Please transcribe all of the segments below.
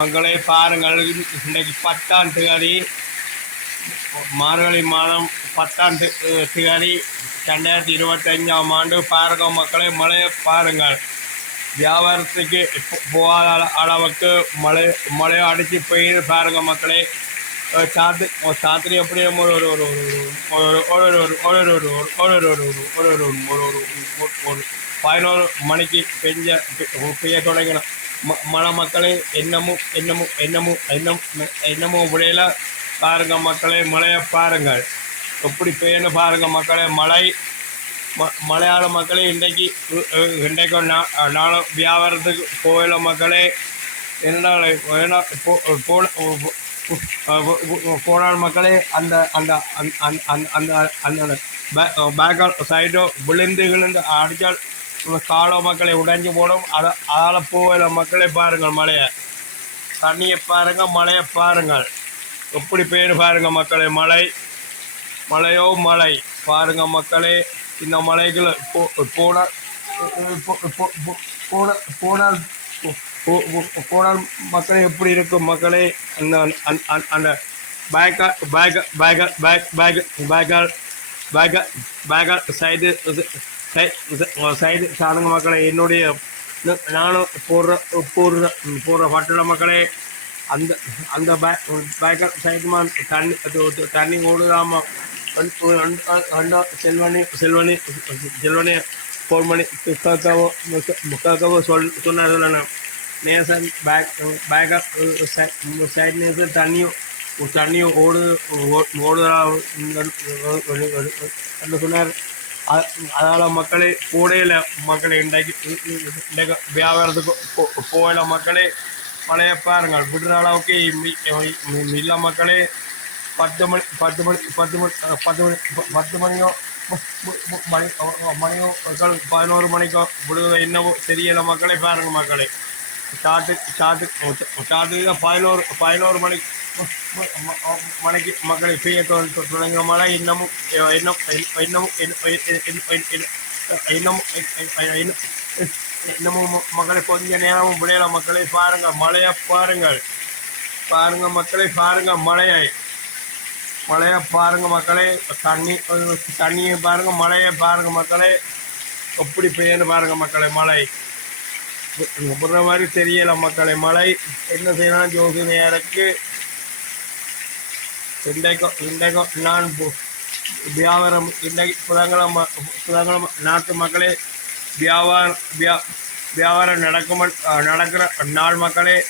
மக்களை பாருங்கள் இன்றைக்கு பத்தாம் தேதி மார்கழி மாதம் பத்தாம் தே- தேதி ரெண்டாயிரத்தி இருபத்தஞ்சாம் ஆண்டு பாருங்க மக்களை மழையை பாருங்கள் வியாபாரத்துக்கு போகாத அளவுக்கு மழை மழையை அடித்து பெய்யுது பாருங்க மக்களே சாத்து சாத்திரி எப்படி ஒரு ஒரு ஒரு ஒரு ஒரு ஒரு ஒரு ஒரு ஒரு ஒரு ஒரு ஒரு ஒரு ஒரு ஒரு ஒரு ஒரு ஒரு ஒரு பதினோரு மணிக்கு பெஞ்ச பெய்ய தொடங்கினோம் மழை மக்களே என்னமும் என்னமும் என்னமும் என்னம் என்னமோ விடையில பாருங்க மக்களே மழையை பாருங்கள் எப்படி பெய்யணும் பாருங்க மக்களே மழை ம மலையாள மக்களே இன்றைக்கு இன்றைக்கும் நான் நானும் வியாபாரத்துக்கு போகல மக்களே என்ன ஏன்னா போ- போன போனால் மக்களே அந்த அந்த அந்த- அந்த அந்த அந்த பேக்கல் சைடோ விழுந்து விழுந்து அடிச்சால் காலோ மக்களை உடைஞ்சு போடும். அதை அதால் போகல மக்களே பாருங்கள் மழையை தண்ணியை பாருங்கள் மழையை பாருங்கள். எப்படி பேர் பாருங்கள் மக்களே மழை மழையோ மழை பாருங்கள் மக்களே இந்த மலைகளை போ போனால் போன- போனால் போனால் மக்களே எப்படி இருக்கும் மக்களே? அந்த அந்த- அந்த- பேக்கா பேக்க பேக்க பேக்க பேக் பேக் பேக்கால் பேக்க பேக்கால் சைடு சைடு சாருங்க மக்களே என்னுடைய நானும் போடுற போடுற போடுற பட்டண மக்களே அந்த அந்த பேக் சைடுமா தண்ணி தண்ணி ஓடுதாமா செல்வனி செல்வனி செல்வனி ஃபோன் பண்ணி முக்காக்காவோ முக்காக்காவோ சொல் சொன்னார் சொல்லணும் நேசன் பேக் பேக்கப் சைட் நேசன் தண்ணியும் தண்ணியும் ஓடு ஓடுதா சொன்னார் அதனால மக்களே கூடையில் மக்களை இன்றைக்கு இன்றைக்கு வியாபாரத்துக்கு போ- போகல மக்களே. மழையை பாருங்கள் விடுற அளவுக்கு மி- இல்ல மக்களே. பத்து மணி பத்து மணி பத்து மணி பத்து மணி பத்து மணியோ மணி மணியோ மக்கள் பதினோரு மணிக்கோ விடுவது என்னவோ தெரியல மக்களே பாருங்க மக்களே. சாட்டு சாட்டு ஸ்டார்ட்டு பதினோரு பதினோரு மணிக்கு మనకి மக்களை ఫీలతో రుణంగా ఎన్నము ఎన్నో ఎన్నము இன்னும் இன்னமும் இன்னமும் இன்னமும் மக்களை கொஞ்ச நேரமும் விளையாட மக்களை பாருங்கள் மழையை பாருங்கள். பாருங்கள் மக்களை பாருங்கள் மழையை மழையை பாருங்கள் மக்களே தண்ணி தண்ணியை பாருங்கள் மழையை பாருங்கள் மக்களே. எப்படி பெய்யணும் பாருங்கள் மக்களை மழை விடுற மாதிரி தெரியலை மக்களை மழை என்ன செய்யலாம் ஜோசி நேரத்துக்கு இன்றைக்கும் இன்றைக்கும் நான் வியாபாரம் இன்றைக்கு புதன்கிழமை புதன்கிழமை நாட்டு மக்களே வியாபாரம் வியா வியாபாரம் நடக்கும் நடக்கிற நாள் மக்களே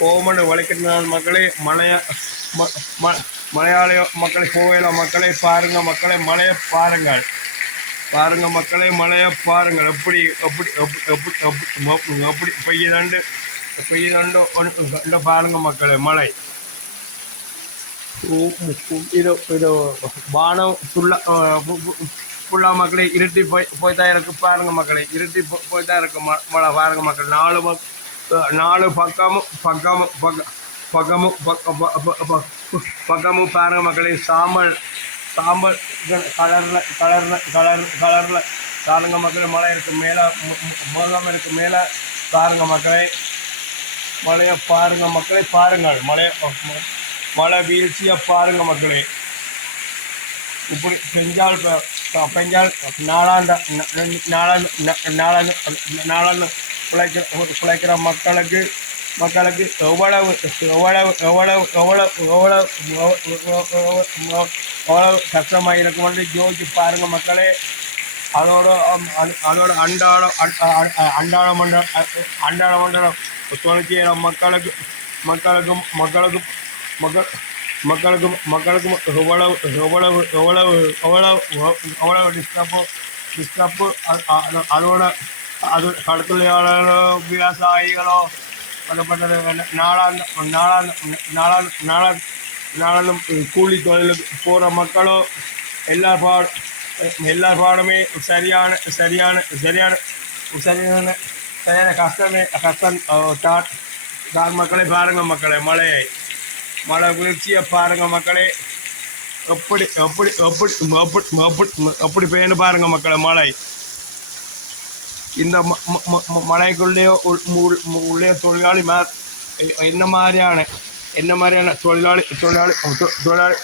போகமன்னு வளைக்கிற நாள் மக்களே மலைய ம- ம- மலையாள மக்களை கோயில மக்களை பாருங்க மக்களே மலையை பாருங்கள். பாருங்கள் மக்களை மலையை பாருங்கள். எப்படி எப்படி எப்படி எப்படி எப்படி எப்படி- எப்படி பெய்யுதண்டு பெய்யுதண்டோ இந்த பாருங்கள் மக்களை மழை இது இது வானம் ஃபுல்லாக ஃபுல்லாக மக்களே இருட்டி போய் போய் தான் இருக்கு பாருங்க மக்களே இருட்டி போ- போய் தான் இருக்கு மழை பாருங்க மக்கள். நாலு பக் நாலு பக்கமும் பக்கமும் பக்க பக்கமும் பக்கமும் பாருங்க மக்களே சாம்பல் சாம்பல் கலரில் கலரில் கலர் கலரில் பாருங்க மக்களே மழை இருக்கு மேலே மேகம் இருக்கு மேலே பாருங்க மக்களே. மழையை பாருங்க மக்களே பாருங்கள் மழையை. மழை வீழ்ச்சியாக பாருங்கள் மக்களே. இப்படி செஞ்சால் பெஞ்சால் நாளாண்டு நாளாண்டு நாளாண்டு நாளாண்டு பிழைக்கிற பிழைக்கிற மக்களுக்கு மக்களுக்கு எவ்வளவு எவ்வளவு எவ்வளவு எவ்வளவு எவ்வளவு எவ்வளவு கஷ்டமாக இருக்கும் வந்து ஜோதி பாருங்கள் மக்களே. அதோட அதோட அன்றாட அன்றாட மண்டலம் அன்றாட மண்டலம் தொழிற்சியிற மக்களுக்கு மக்களுக்கும் மக்களுக்கும் ಮಗಳ ಮಕ್ಕಳಿಗೂ ಮಕ್ಕಳಿಗೂ ಹೊಗಳ ಹೊಗಳ ಹೊಗಳ ಹೊಗಳ ಹೊಗಳ ಡಿಸ್ಟಪ್ಪು ഡിസ്റ്റപ്പ് അതുകൊണ്ട് അത് കടത്തുള്ള ആളുകളോ വ്യവസായികളോ അതുപോലെ നാളാൻ നാളാൻ നാളാൻ നാളാൻ നാളെന്നും കൂലി തൊഴിൽ പോற മക്കളോ എല്ലാ പാട എല്ലാ പാടമേ சரியான சரியான சரியான சரியான சரியான கஷ்டமே கஷ்டம் தான் மக்களே பாருங்க மக்களே மழையை மழை வீழ்ச்சியை பாருங்க மக்களே. எப்படி எப்படி எப்படி எப்படி எப்படி எப்படி பெய்யணும் பாருங்க மக்களை மழை. இந்த ம- மலைக்குள்ளே உள்ளே தொழிலாளி மா என்ன மாதிரியான என்ன மாதிரியான தொழிலாளி தொழிலாளி தொழிலாளி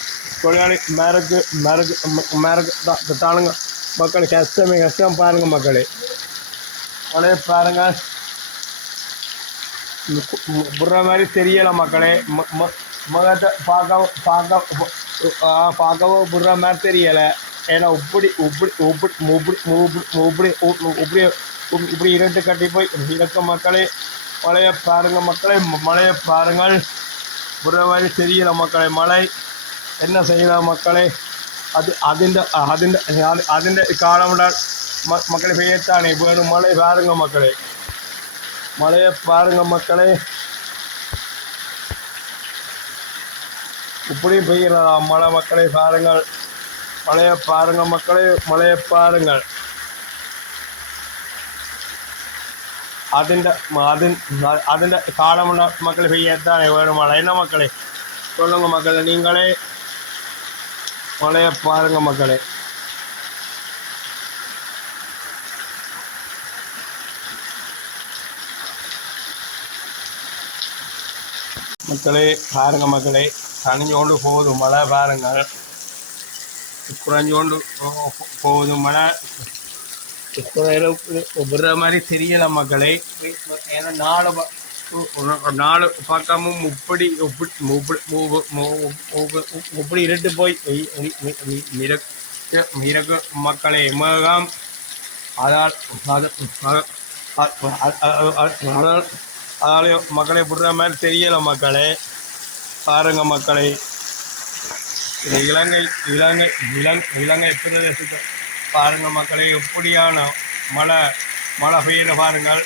தொழிலாளி மேரக்கு மேரக்கு மேரக்கு தாளுங்க. மக்கள் கஷ்டமே கஷ்டம் பாருங்கள் மக்களே. மழையை பாருங்கள் புற மாதிரி தெரியலை மக்களே. ம- முகத்தை பார்க்கவும் பார்க்க பார்க்கவும் விடுற மாதிரி தெரியலை. ஏன்னா இப்படி இப்படி இப்படி இப்படி இப்படி இப்படி இப்படி இரண்டு கட்டி போய் இறக்க மக்களே மழையை பாருங்கள் மக்களே மழையை பாருங்கள். விடுற மாதிரி தெரியல மக்களே மழை என்ன செய்யலாம் மக்களே? அது അതിൻ്റെ അതിൻ്റെ അതിൻ്റെ കാലമുണ്ടാൽ മക്കളെ പെയ്യത്താണ് വേണം മഴ പാരുങ്ങ മക്കളെ മഴയെ പാരുങ്ങ മക്കളെ இப்படி பெய்கிறதாம் மழை மக்களை பாருங்கள் மழையை பாருங்கள் மக்களை மழையை பாருங்கள் അതിൻ്റെ അതിൻ അതിൻ്റെ കാലമുള്ള മക്കളെ പെയ്യാത്താണ് വേണം വളയുന്ന മക്കളെ കൊള്ളുങ്ക മക്കളെ നിങ്ങളെ വളയ പാരുങ്ക മക്കളെ മക്കളെ പാരുങ്ക മക്കളെ தனிஞ்சோண்டு கணிஞ்சோண்டு போகுது மழை பாருங்கள் குறைஞ்சோண்டு போகுது மழை விடுற மாதிரி தெரியலை மக்களே ஏன்னா நாலு நாலு பக்கமும் முப்படி முப்படி முப்படி இருட்டு போய் மிரக்கு மக்களை மேகம் அதால் அது அதால் மக்களை விடுற மாதிரி தெரியலை மக்களே பாருங்க மக்களை. இது இலங்கை இலங்கை இலங் இலங்கை பிரதேசத்தை பாருங்க மக்களை எப்படியான மழை மழை பெய்யுற பாருங்கள்.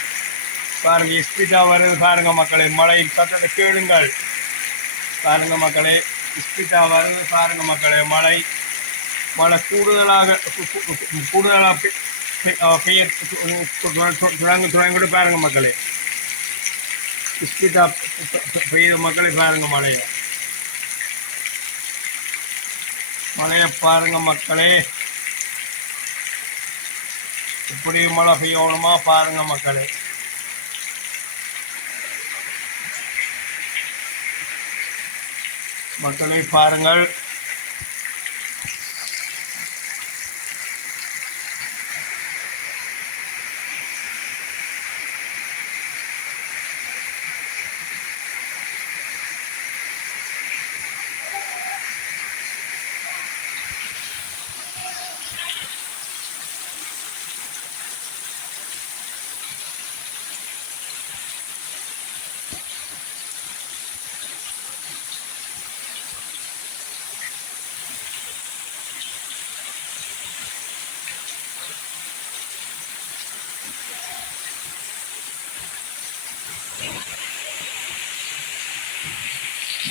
பாருங்கள் இஸ்பிட்டா வருது பாருங்க மக்களை. மழை சத்தத்தை கேளுங்கள். பாருங்க மக்களே இஸ்பிட்டா வருது பாருங்க மக்களே. மழை மழை கூடுதலாக கூடுதலாக பெய்ய தொடங்கி தொடங்கிட்டு பாருங்கள் மக்களே. ஸ்பீடா பெய்த மக்களை பாருங்க மழையை மழையை பாருங்க மக்களே இப்படி மழை பெய்யணுமா பாருங்க மக்களே மக்களை பாருங்கள்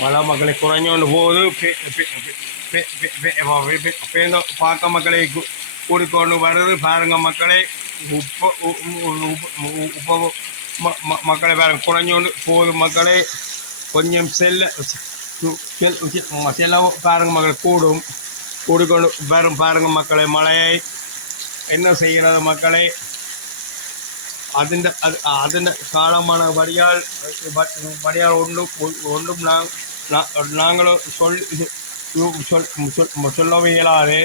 மழை மக்களை குறைஞ்சோண்டு போகுது பெ- பெ- பெ- பெ- பெ- பெ- பெ- பேந்த பார்க்க மக்களை கு- கூடிக்கொண்டு வருது பாருங்க மக்களே உப்ப உ- உ- உப்பு- உ- உப்ப ம- ம- மக்களை பாருங்க குறைஞ்சோண்டு போகுது மக்களே கொஞ்சம் செல்ல செல் செல்- செலவு பாருங்க மக்கள் கூடும் கூடிக்கொண்டு வரும் பாருங்க மக்களே மழையை என்ன செய்கிறது மக்களே അതിൻ്റെ അത് അതിൻ്റെ കാലമാണ് വടിയാൽ വടിയാൽ ഒന്നും ഒന്നും நாங்களும் சொல் சொல் சொல் சொல்ல இயலாது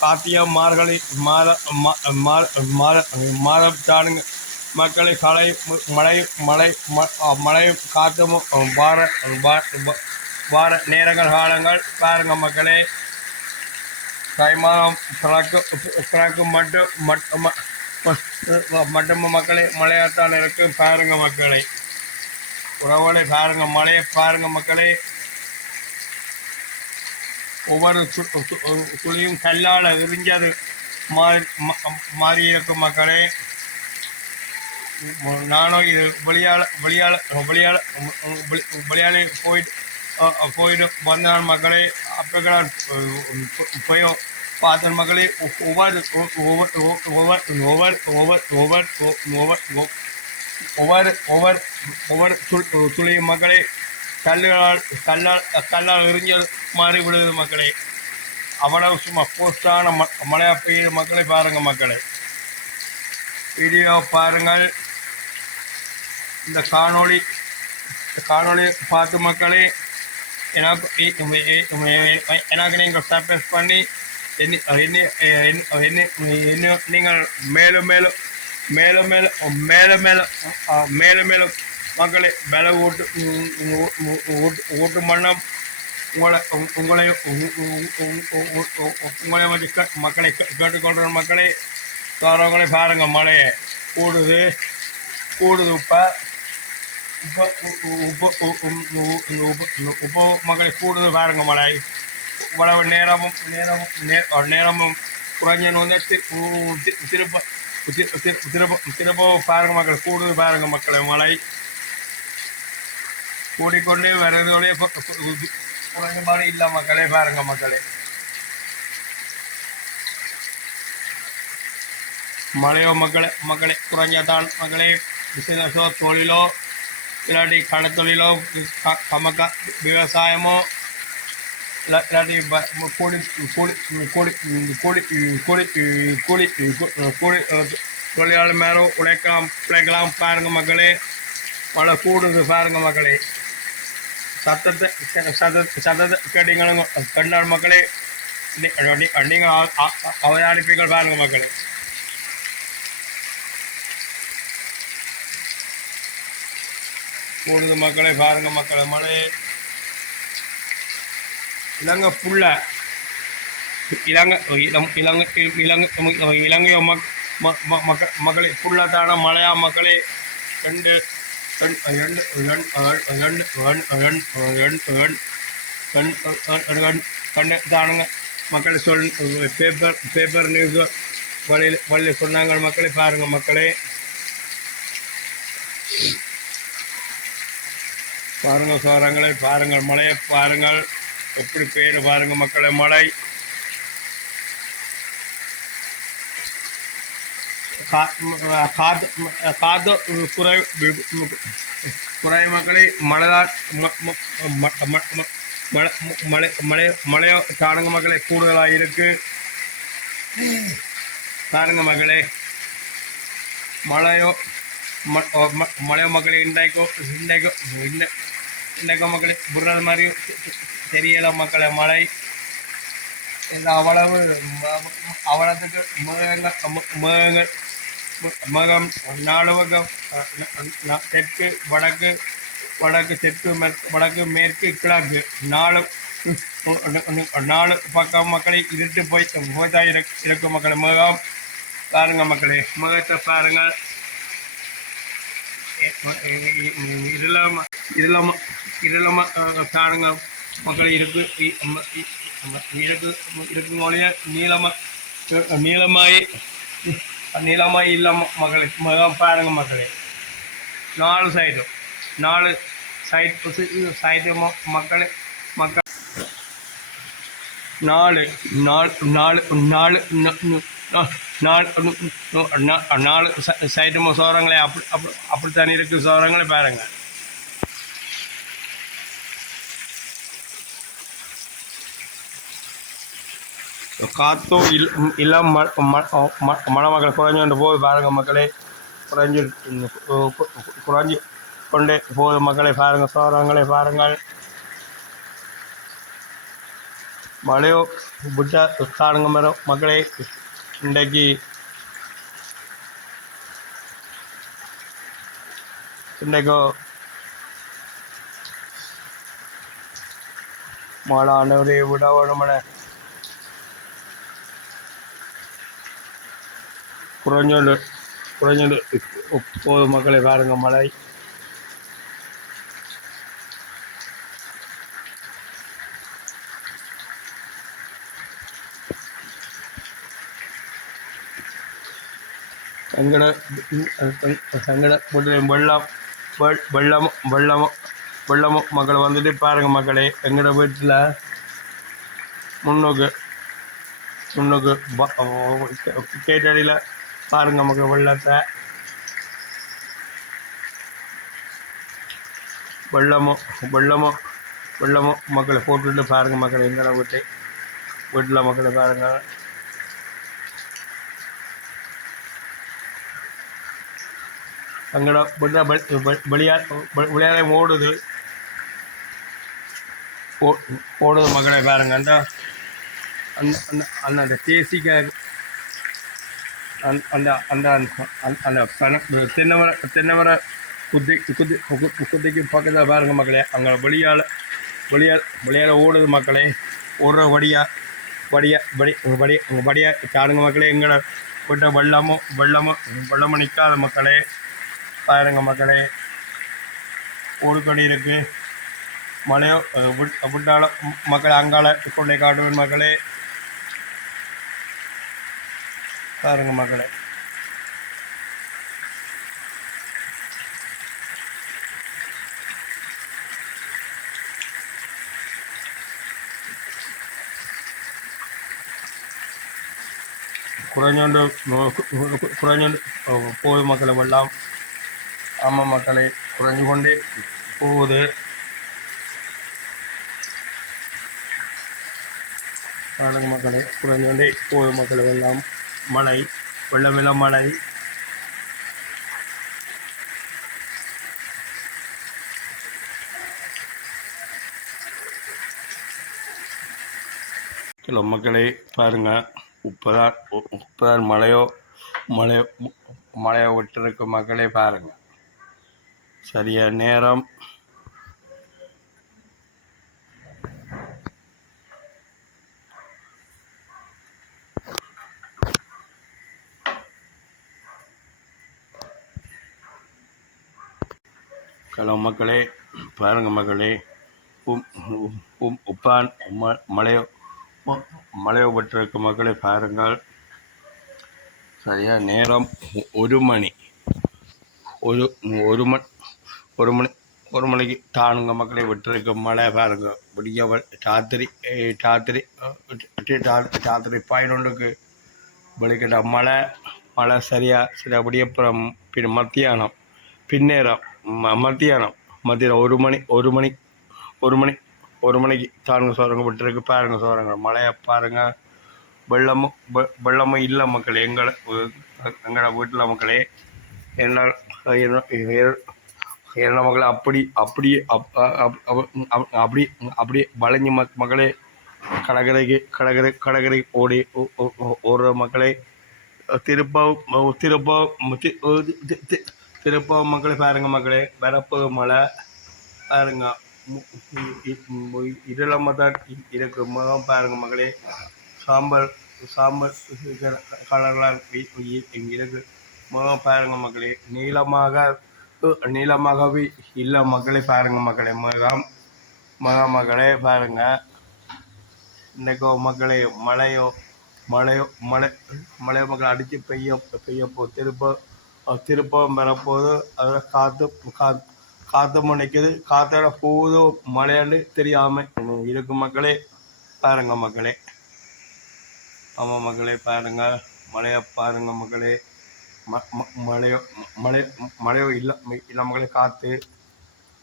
கார்த்திகை மார்கழி மாத மா- மா- மாத மக்களை கலை மழை மழை ம- மழை காத்து வார வார நேரங்கள் காலங்கள். பாருங்க மக்களே. தை மாதம் பிறக்கு பிறக்கு மட்டும் மட்டும் மட்டும் மக்களே மழையாத்தான் இருக்கு. பாருங்க மக்களை. உறவுகளை பாருங்க மழையை பாருங்க மக்களே. ஒவ்வொரு துளியும் கல்லால் எரிஞ்சது மாறி மாறி இருக்கும் மக்களே. நானும் இது வெளியால் வெளியால் வெளியால் வெளியாலே போயிட்டு போயிட்டு வந்தான் மக்களே. அப்பதான் போய் பார்த்தன் மக்களே. ஒவ்வொரு ஒவ்வொரு ஒவ்வொரு ஒவ்வொரு ஒவ்வொரு ஒவ்வொரு ஒவ்வொரு ஒவ்வொரு ஒவ்வொரு ஒவ்வொரு துள் துளியும் மக்களே கல்லுகளால் கல்லால் கல்லால் மாறி விடுது மக்களே. அவ்வளவு சும்மா போஸ்டான ம மழையாக பெய்யுது மக்களை பாருங்கள் மக்களே. வீடியோ பாருங்கள். இந்த காணொளி காணொளி பார்த்து மக்களே எனக்கு எனக்கு நீங்கள் சர்ப்ரைஸ் பண்ணி என்ன நீங்கள் மேலும் மேலும் மேலும் மேலும் மேலும் மேலும் மேலும் மேலும் மக்களை பல ஓட்டு ஓட்டு மன்னம் உங்களை உங்களையும் உங்களையும் வச்சு மக்களை கேட்டுக்கொள்கிற மக்களை வரவங்களை பாருங்க மழையை கூடுது கூடுது இப்போ இப்போ இப்போ மக்களை கூடுது பாருங்க மழை இவ்வளவு நேரமும் நேரமும் நேரமும் குறைஞ்ச வந்து திருப்ப திரும்ப பாருங்க மக்கள் கூடுது பாருங்க மக்களை மழை கூடிக்கொண்டே வர்றதோடய குறைஞ்ச மாதிரி இல்லை மக்களே பாருங்க மக்களே மழையோ மக்களை மக்களை குறைஞ்சதான் மக்களே பிசினஸோ தொழிலோ இல்லாட்டி கடத்தொழிலோ க- கமக்க விவசாயமோ இல்லாட்டி கோழி கோழி கோழி கோழி கோழி கோழி கோழி தொழிலாளர் மேலும் உழைக்கலாம் உழைக்கலாம் பாருங்கள் மக்களே. பல கூடுது பாருங்கள் மக்களே. சத்தத்தை சத சத்தத்தை கேட்டீங்களும் கண்டால் மக்களே. நீங்கள் அவதானிப்பீங்கள் பாருங்கள் மக்களே. கூடுது மக்களே பாருங்கள் மக்களே மழை. இலங்கை புள்ள இலங்கை நம் இலங்கைக்கு இலங்கை நமக்கு இலங்கை மக் மக மகளே புள்ளத்தான மலையா மக்களே ரெண்டு ரெண்டு ரெண்டு ரெண்டு கண்டானுங்க மக்களை சொல் பேப்பர் பேப்பர் நியூஸ் வழியில் வழியில் சொன்னாங்க மக்களை பாருங்கள் மக்களே. பாருங்கள் சோரங்களை பாருங்கள் மலையை பாருங்கள். எப்படி பெய்யுது பாருங்க மக்களை மழை. காத்து காது குறை குறை மக்களை மழைதான் மழை மழை மழை மழையோ தானுங்க மக்களை கூடுதலாக இருக்கு. பாருங்க மகளே மழையோ ம- மழையோ மக்களை இன்றைக்கோ இன்றைக்கோ இன்ன இன்றைக்கோ மக்களை புரியாத மாதிரியும் தெரியல மக்களை மழை இந்த அவ்வளவு அவ்வளவுக்கு மிருகங்கள் மிருகங்கள் மகம் நாலு தெற்கு வடக்கு வடக்கு தெற்கு மேற்கு வடக்கு மேற்கு கிழக்கு நாலு நாலு பக்கம் மக்களை இருட்டு போய் போய்தான் இருக்கு இருக்கும் மக்களை முகம் பாருங்க மக்களே முகத்தை பாருங்கள் இதெல்லாம் இதெல்லாம் இதெல்லாம் காணுங்க மக்கள் இருக்கு இறக்கு இருக்குமாலைய நீளமாக நீளமாய் நீளமாய் இல்லாமல் மக்களே பாருங்கள் மக்களே. நாலு சைடும் நாலு சைடு சைடு மக்கள் மக்கள். நாலு நாலு நாலு நாலு நாலு நாலு சைடு சோரங்களே அப்படி அப்படி அப்படி தண்ணி இருக்குது சோரங்களே பாருங்கள் காற்றும் இல் இளம் மணமக்கள் குறைஞ்சு போது பாருங்கள் மக்களே. குறைஞ்சு குறைஞ்சு கொண்டே போது மக்களை. பாருங்கள் சோரங்களை பாருங்கள். மழையோ புட்டா தானுங்க மரம் மக்களை இன்றைக்கு இன்றைக்கோ மாலாண்டவரை விட வேணுமென குறைஞ்சோண்டு குறைஞ்சோண்டு போது மக்களை பாருங்க மழை. சங்கட சங்கட வெள்ளம் வெள்ளம் வெள்ளம் வெள்ளம் வெள்ளமும் மக்கள் வந்துட்டு பாருங்க மக்களே. எங்கட வீட்டில் முன்னுக்கு முன்னுக்கு கேட்டடியில் பாருங்க நமக்கு வெள்ளத்தை வெள்ளமோ வெள்ளமோ வெள்ளமோ. மக்களை போட்டுட்டு பாருங்க மக்களை எந்த அளவுக்கு. வீட்டில் மக்களை பாருங்கள் அங்கே வெளியார் வெளியாரே ஓடுது. ஓடுது மக்களை பாருங்க. அந்த அந்த அந்த அந்த தேசிக அந்த அந்த அந்த அந்த- அந்த பன தென்னமர குத்தி குத்தி கு- குத்திக்கு பக்கத்தில் பாருங்க மக்களே அங்கே வெளியால் வெளியால் வெளியால் ஓடுது மக்களே ஓடுற வடியா வடியா வடி வடி வடியா காணுங்க மக்களே எங்களை விட்ட வெள்ளமும் வெள்ளமும் வெள்ளமும் நிற்காத மக்களே பாருங்க மக்களே ஓடிக்கொண்டு இருக்குது மழையோ அஹ், மக்களை விட்டாலும் மக்கள் அங்கால கொள்ளை காட்டுவேன் மக்களே பாருங்க மக்களே കുറഞ്ഞുകൊണ്ട് കുറഞ്ഞുകൊണ്ട് പോയി മക്കളെ വെള്ളം അമ്മ മക്കളെ കുറഞ്ഞുകൊണ്ട് പോവുത് ആണ് മക്കളെ കുറഞ്ഞുകൊണ്ട് പോയി മക്കളെ വെള്ളം மலை வெள்ளமில மலை சில மக்களே பாருங்கள் உப்பதான் உப்பதான் மழையோ மழையோ மழையோ விட்டுருக்க மக்களே பாருங்கள் சரியாக நேரம். ஹலோ மக்களே பாருங்க மக்களே. உம் உம் உப்பான் மலையோ மழையோ ம- மழையோ பாருங்கள். சரியா நேரம் ஒரு மணி. ஒரு ஒரு மணி ஒரு மணி ஒரு மணிக்கு தானுங்க மக்களை விட்டுருக்க மழை பாருங்க. விடிய வ- ராத்திரி ஏய், ராத்திரி ராத்திரி பதினொன்றுக்கு வெளிக்கிட்ட மழை மழை சரியாக சரியா சரியா அப்புறம் பின் மத்தியானம். பின்னேரம். ம மத்தியானம். மத்தியானம் ஒரு மணி ஒரு மணி ஒரு மணி ஒரு மணிக்கு தானுங்க சோரங்க விட்டுருக்கு பாருங்க சோரங்க மழையை பாருங்க. வெள்ளமும் வெ- வெள்ளமும் இல்லை மக்களே எங்களை எங்களோட வீட்டில் மக்களே. என்ன என்ன மக்களை அப்படி அப்படியே அப் அப்படி அப்படியே வளைஞ்சு மக் மக்களே கடற்கரைக்கு கடற்கரை கடற்கரை ஓடி ஓடுற மக்களே திருப்ப திருப்ப தி- திருப்பம் மக்களே பாருங்க மக்களே வரப்பு மழை பாருங்க மு- இ- தான் இருக்கு முகம் பாருங்க மகளே சாம்பல் சாம்பல் கலர்லாம் இருக்கு. முகம் பாருங்க மக்களே. நீளமாக நீளமாகவே இல்லை மக்களே பாருங்க மக்களே. முகம் மக மகளே பாருங்க. இன்னைக்கோ மக்களே மழையோ மழையோ மழை மழை மக்கள் அடித்து பெய்ய பெய்ய போ திருப்ப திருப்பம் வரப்போகுது அதில் காற்று கா காற்று முனைக்குது. காற்றோட போகுதோ மழையாண்டு தெரியாமல் இருக்கு மக்களே பாருங்க மக்களே. ஆமாம் மக்களே பாருங்க. மழையை பாருங்க மக்களே. ம ம- மழையோ மழை மழையோ இல்லை இல்லை மக்களே காற்று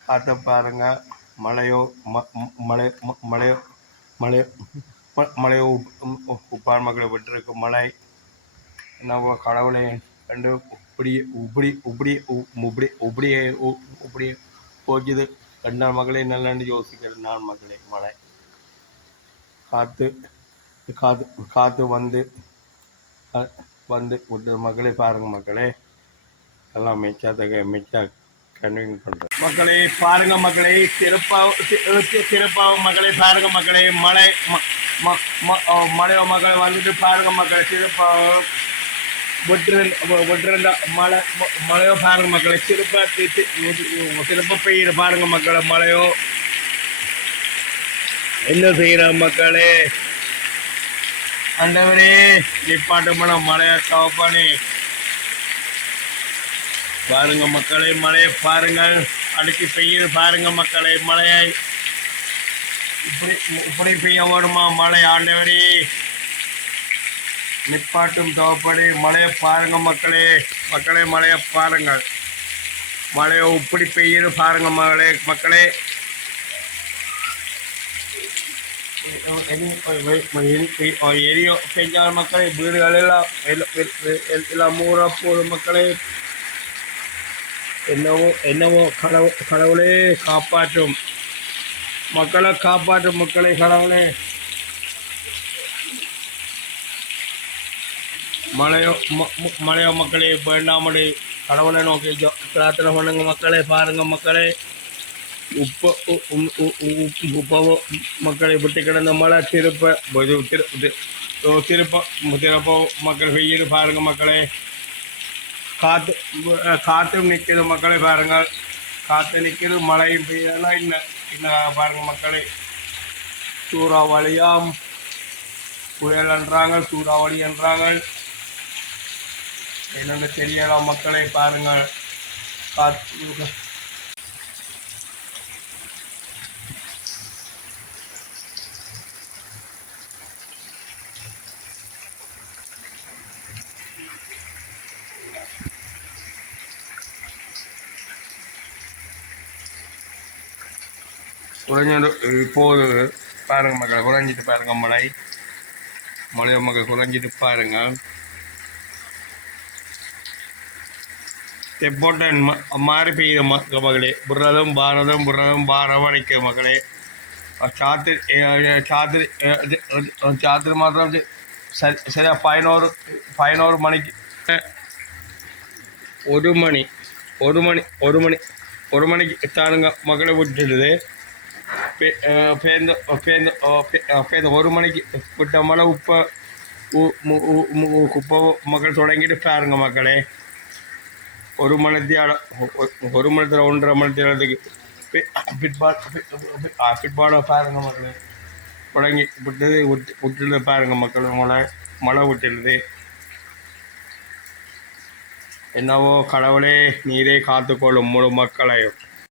காற்றை பாருங்க. மழையோ ம மழை ம- மழையோ மழை மழையோ உப்பார் மக்களை விட்டுருக்கு மழை. என்ன கடவுளை? ரெண்டு இப்படி இப்படி இப்படி உ- இப்படி இப்படியே உ- இப்படியே போக்குது. கண்டால் மகளே நல்லன்னு யோசிக்கிறேன் நான் மகளே மழை. காற்று காற்று காற்று வந்து வந்து விட்டு மகளே பாருங்க மக்களே எல்லாம் மிச்சாத்தக மிச்சா கன்வீன் பண்ணுறேன் மக்களே பாருங்க மக்களே சிறப்பாக சிறப்பாக மக்களே பாருங்க மக்களே மழை ம- ம- ம- மழை மக்களை வந்துட்டு பாருங்க மக்களை சிறப்பாக விட்டுருந்த விட்டுருந்த மழை மழையோ பாருங்க மக்களை. சிறப்பாக சிறப்பாக பெய்யுற பாருங்க மக்களே மழையோ. என்ன செய்யற மக்களே? அந்தவரே நிப்பாட்டு மனம் மழைய தவப்பானே பாருங்க மக்களை மழையை பாருங்கள். அடுக்கி பெய்யுது பாருங்க மக்களை மழையை. இப்படி இப்படி பெய்ய வருமா மழை ஆண்டவரே? நிப்பாட்டும் தவப்படி மழையை பாருங்கள் மக்களே. மக்களே மழையை பாருங்கள் மழையை இப்படி பெய்யுது பாருங்க மகளே மக்களே. எரியோ பெஞ்சால் மக்களே வீடுகள் எல்லாம் எல்லாம் எல்லாம் மூற போதும் மக்களே. என்னவோ என்னவோ கடவு கடவுளே காப்பாற்றும். மக்களை காப்பாற்றும் மக்களை கடவுளே. மலையோ மலையோ மக்களே வேண்டாமடி. கடவுளை நோக்கி பிரார்த்தனை பண்ணுங்க மக்களே பாருங்க மக்களே. உப்பு உப்பவோ மக்களை விட்டு கிடந்த மழை திருப்ப இது திரு- திருப்ப திருப்ப மக்கள் வெயில் பாருங்க மக்களே. காத்து அஹ், நிற்கிற மக்களை பாருங்கள் காற்று நிற்கிறது மழையும் பெய்யலாம் இன்னும் என்ன பாருங்க மக்களே. சூறாவளியாம் புயல் என்றாங்க சூறாவளி என்றாங்க. என்னென்ன தெரியலாம் மக்களை பாருங்க பார்த்து குறைஞ்சது இப்போது பாருங்க மக்கள் குறைஞ்சிட்டு பாருங்க மழை. மழை மக்கள் குறைஞ்சிட்டு பாருங்க. தெப்போட்டன் மாறி பெய்யுது மக்க மகளே. புரதம் பாரதம் புறதும் பாரவணிக்கு மகளே. சாத்திரி சாத்திரி சாத்திரி மாத்திரம் சரி சரியா பதினோரு பதினோரு மணிக்கு. ஒரு மணி ஒரு மணி ஒரு மணி ஒரு மணிக்கு தானுங்க மக்களை விட்டுடுது. பேருந்து பேருந்து பேருந்து ஒரு மணிக்கு விட்ட மழை உப்பை உ- மக்கள் தொடங்கிட்டு பாருங்க மக்களே ஒரு மணித்தியால ஒரு மணித்தில் ஒன்றரை மணித்தியாலத்துக்கு பிற்பாடு பிற்பாடு பாருங்க மக்களே. தொடங்கி விட்டது விட்டு விட்டுட்டு பாருங்க மக்கள் மழை மழை விட்டுடுது என்னவோ கடவுளே நீரே காத்துக்கொள்ளும் முழு மக்களையும்.